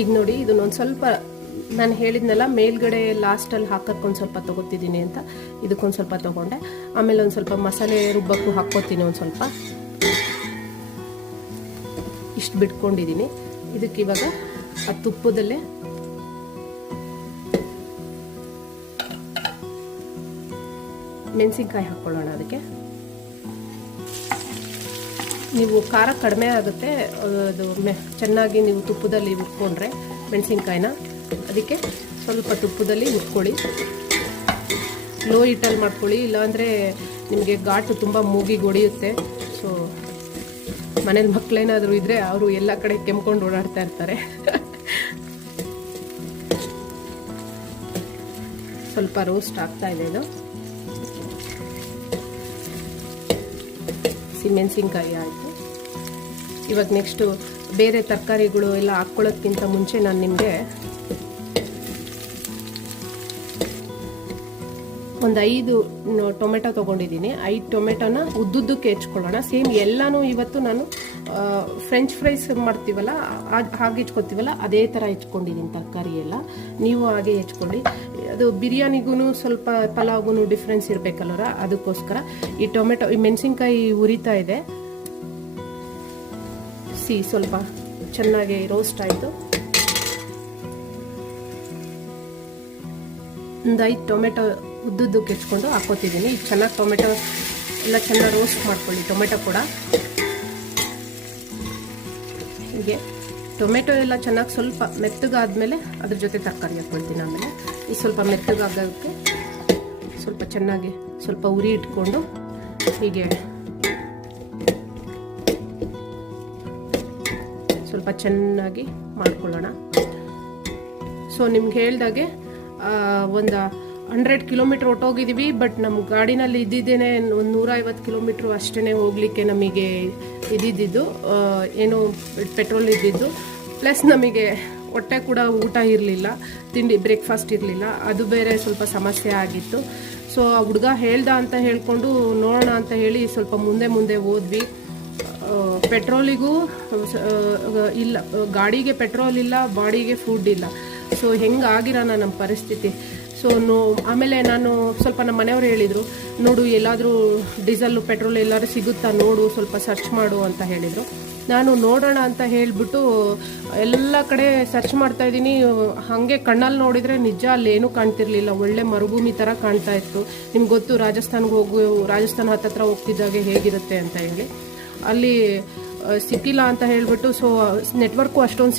ಈಗ ನೋಡಿ ಇದನ್ನೊಂದು ಸ್ವಲ್ಪ ನಾನು ಹೇಳಿದ್ನಲ್ಲ ಮೇಲ್ಗಡೆ ಲಾಸ್ಟಲ್ಲಿ ಹಾಕೋಕ್ಕೆ ಒಂದು ಸ್ವಲ್ಪ ತೊಗೋತಿದ್ದೀನಿ ಅಂತ, ಇದಕ್ಕೊಂದು ಸ್ವಲ್ಪ ತೊಗೊಂಡೆ. ಆಮೇಲೆ ಒಂದು ಸ್ವಲ್ಪ ಮಸಾಲೆ ರುಬ್ಬಕ್ಕೂ ಹಾಕ್ಕೋತೀನಿ. ಒಂದು ಸ್ವಲ್ಪ ಇಷ್ಟು ಬಿಟ್ಕೊಂಡಿದ್ದೀನಿ. ಇದಕ್ಕೆ ಇವಾಗ ಆ ತುಪ್ಪದಲ್ಲೇ ಮೆಣಸಿನ್ಕಾಯಿ ಹಾಕ್ಕೊಳ್ಳೋಣ. ಅದಕ್ಕೆ ನೀವು ಖಾರ ಕಡಿಮೆ ಆಗುತ್ತೆ, ಅದು ಚೆನ್ನಾಗಿ ನೀವು ತುಪ್ಪದಲ್ಲಿ ಉಟ್ಕೊಂಡ್ರೆ ಮೆಣಸಿನ್ಕಾಯಿನ, ಅದಕ್ಕೆ ಸ್ವಲ್ಪ ತುಪ್ಪದಲ್ಲಿ ಉಟ್ಕೊಳ್ಳಿ. ಲೋ ಹೀಟಲ್ಲಿ ಮಾಡ್ಕೊಳ್ಳಿ, ಇಲ್ಲಾಂದರೆ ನಿಮಗೆ ಘಾಟು ತುಂಬ ಮೂಗಿಗೆ ಹೊಡೆಯುತ್ತೆ. ಸೊ ಮನೇಲಿ ಮಕ್ಕಳೇನಾದರೂ ಇದ್ದರೆ ಅವರು ಎಲ್ಲ ಕಡೆ ಕೆಮ್ಕೊಂಡು ಓಡಾಡ್ತಾ ಇರ್ತಾರೆ. ಸ್ವಲ್ಪ ರೋಸ್ಟ್ ಆಗ್ತಾ ಇದೆ ಇದು. ಮೆಣಸಿನ್ಕಾಯಿ ಆಯಿತು. ಇವಾಗ ನೆಕ್ಸ್ಟು ಬೇರೆ ತರಕಾರಿಗಳು ಎಲ್ಲ ಹಾಕ್ಕೊಳ್ಳೋದ್ಕಿಂತ ಮುಂಚೆ ನಾನು ನಿಮಗೆ ಒಂದು 5 ಟೊಮೆಟೊ ತೊಗೊಂಡಿದ್ದೀನಿ. 5 ಟೊಮೆಟೊನ ಉದ್ದುದ್ದಕ್ಕೆ ಹೆಚ್ಕೊಳ್ಳೋಣ. ಸೇಮ್ ಎಲ್ಲನೂ ಇವತ್ತು ನಾನು ಫ್ರೆಂಚ್ ಫ್ರೈಸ್ ಮಾಡ್ತೀವಲ್ಲ ಹಾಗೆ ಹೆಚ್ಕೊತೀವಲ್ಲ ಅದೇ ಥರ ಹೆಚ್ಕೊಂಡಿದ್ದೀನಿ ತರಕಾರಿ ಎಲ್ಲ. ನೀವು ಹಾಗೆ ಹೆಚ್ಕೊಳ್ಳಿ. ಅದು ಬಿರಿಯಾನಿಗೂ ಸ್ವಲ್ಪ ಪಲಾವ್ಗೂ ಡಿಫ್ರೆನ್ಸ್ ಇರಬೇಕಲ್ವರ, ಅದಕ್ಕೋಸ್ಕರ ಈ ಟೊಮೆಟೊ ಈ ಮೆಣಸಿನ್ಕಾಯಿ ಉರಿತಾ ಇದೆ. ಸ್ವಲ್ಪ ಚೆನ್ನಾಗಿ ರೋಸ್ಟ್ ಆಯಿತು. ಒಂದು 5 ಟೊಮೆಟೊ ಉದ್ದುದ್ದಕ್ಕೆ ಹೆಚ್ಕೊಂಡು ಹಾಕೋತಿದ್ದೀನಿ. ಈಗ ಚೆನ್ನಾಗಿ ಟೊಮೆಟೊ ಎಲ್ಲ ಚೆನ್ನಾಗಿ ರೋಸ್ಟ್ ಮಾಡ್ಕೊಳ್ಳಿ. ಟೊಮೆಟೊ ಕೂಡ ಹೀಗೆ ಟೊಮೆಟೊ ಎಲ್ಲ ಚೆನ್ನಾಗಿ ಸ್ವಲ್ಪ ಮೆತ್ತಗಾದ್ಮೇಲೆ ಅದ್ರ ಜೊತೆ ತರಕಾರಿ ಹಾಕ್ಕೊಳ್ತೀನಿ. ಆಮೇಲೆ ಈ ಸ್ವಲ್ಪ ಮೆತ್ತಗಾಗೋಕ್ಕೆ ಸ್ವಲ್ಪ ಚೆನ್ನಾಗಿ ಸ್ವಲ್ಪ ಉರಿ ಇಟ್ಕೊಂಡು ಹೀಗೆ ಸ್ವಲ್ಪ ಚೆನ್ನಾಗಿ ಮಾಡ್ಕೊಳ್ಳೋಣ. ಸೊ ನಿಮ್ಗೆ ಹೇಳ್ದಾಗೆ ಒಂದು 100 ಕಿಲೋಮೀಟ್ರ್ ಹೊಟ್ಟೋಗಿದ್ದೀವಿ. ಬಟ್ ನಮ್ಮ ಗಾಡಿನಲ್ಲಿ ಇದ್ದಿದ್ದೇನೆ ಒಂದು 150 ಕಿಲೋಮೀಟ್ರು ಅಷ್ಟೇ ಹೋಗಲಿಕ್ಕೆ ನಮಗೆ ಇದ್ದಿದ್ದು, ಏನು ಪೆಟ್ರೋಲ್ ಇದ್ದಿದ್ದು. ಪ್ಲಸ್ ನಮಗೆ ಹೊಟ್ಟೆ ಕೂಡ ಊಟ ಇರಲಿಲ್ಲ, ತಿಂಡಿ ಬ್ರೇಕ್ಫಾಸ್ಟ್ ಇರಲಿಲ್ಲ, ಅದು ಬೇರೆ ಸ್ವಲ್ಪ ಸಮಸ್ಯೆ ಆಗಿತ್ತು. ಸೊ ಆ ಹುಡುಗ ಹೇಳ್ದ ಅಂತ ಹೇಳ್ಕೊಂಡು ನೋಡೋಣ ಅಂತ ಹೇಳಿ ಸ್ವಲ್ಪ ಮುಂದೆ ಹೋದ್ವಿ. ಪೆಟ್ರೋಲಿಗೂ ಇಲ್ಲ, ಗಾಡಿಗೆ ಪೆಟ್ರೋಲ್ ಇಲ್ಲ, ಬಾಡಿಗೆ ಫುಡ್ ಇಲ್ಲ. ಸೊ ಹೆಂಗಾಗಿರೋಣ ನಮ್ಮ ಪರಿಸ್ಥಿತಿ. ಸೊ ಆಮೇಲೆ ನಾನು ಸ್ವಲ್ಪ ನಮ್ಮ ಮನೆಯವರು ಹೇಳಿದರು, ನೋಡು ಎಲ್ಲಾದರೂ ಡೀಸೆಲ್ಲು ಪೆಟ್ರೋಲ್ ಎಲ್ಲಾದ್ರೂ ಸಿಗುತ್ತಾ ನೋಡು, ಸ್ವಲ್ಪ ಸರ್ಚ್ ಮಾಡು ಅಂತ ಹೇಳಿದರು. ನಾನು ನೋಡೋಣ ಅಂತ ಹೇಳಿಬಿಟ್ಟು ಎಲ್ಲ ಕಡೆ ಸರ್ಚ್ ಮಾಡ್ತಾ ಇದ್ದೀನಿ. ಹಾಗೆ ಕಣ್ಣಲ್ಲಿ ನೋಡಿದರೆ ನಿಜ ಅಲ್ಲೇನೂ ಕಾಣ್ತಿರ್ಲಿಲ್ಲ, ಒಳ್ಳೆ ಮರುಭೂಮಿ ಥರ ಕಾಣ್ತಾ ಇತ್ತು. ನಿಮ್ಗೆ ಗೊತ್ತು ರಾಜಸ್ಥಾನ ಹತ್ತತ್ರ ಹೋಗ್ತಿದ್ದಾಗೆ ಹೇಗಿರುತ್ತೆ ಅಂತ ಹೇಳಿ. ಅಲ್ಲಿ ಸಿಕ್ಕಿಲ್ಲ ಅಂತ ಹೇಳಿಬಿಟ್ಟು, ಸೊ ನೆಟ್ವರ್ಕು ಅಷ್ಟೊಂದು